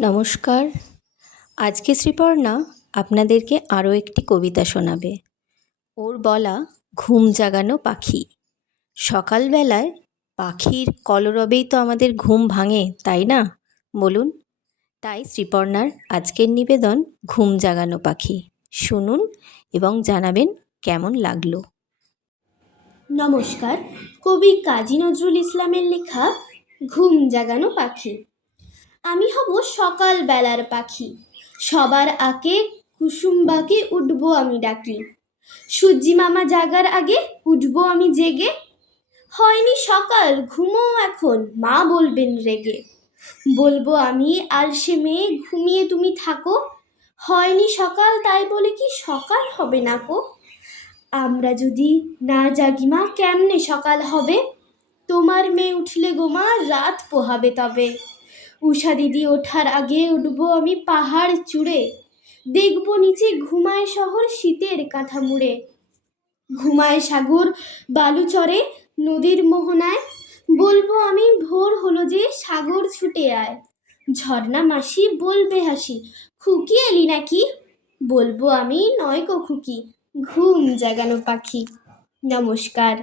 নমস্কার। আজকে শ্রীপর্ণা আপনাদেরকে আরও একটি কবিতা শোনাবে। ওর বলা ঘুম জাগানো পাখি। সকালবেলায় পাখির কলরবেই তো আমাদের ঘুম ভাঙে, তাই না? বলুন। তাই শ্রীপর্ণার আজকের নিবেদন ঘুম জাগানো পাখি। শুনুন এবং জানাবেন কেমন লাগলো। নমস্কার। কবি কাজী নজরুল ইসলামের লেখা ঘুম জাগানো পাখি। আমি হব সকাল বেলার পাখি, সবার আগে কুসুমবাকে উঠবো আমি ডাকি। সূর্যি মামা জাগার আগে উঠবো আমি জেগে। হয়নি সকাল, ঘুমোও এখন, মা বলবেন রেগে। বলবো আমি আলসে মেয়ে, ঘুমিয়ে তুমি থাকো। হয়নি সকাল, তাই বলে কি সকাল হবে না কো? আমরা যদি না জাগি মা, কেমনে সকাল হবে? তোমার মেয়ে উঠলে গো মা, রাত পোহাবে তবে। উষা দিদি ওঠার আগে উঠবো আমি পাহাড় চূড়ে। দেখবো নিচে ঘুমায় শহর শীতের কাঁথা মুড়ে। ঘুমায় সাগর বালুচরে নদীর মোহনায়। বলবো আমি ভোর হলো যে, সাগর ছুটে আয়। ঝর্ণা মাসি বলবে হাসি, খুকি এলি নাকি? বলবো আমি নয় গো খুকি, ঘুম জাগানো পাখি। নমস্কার।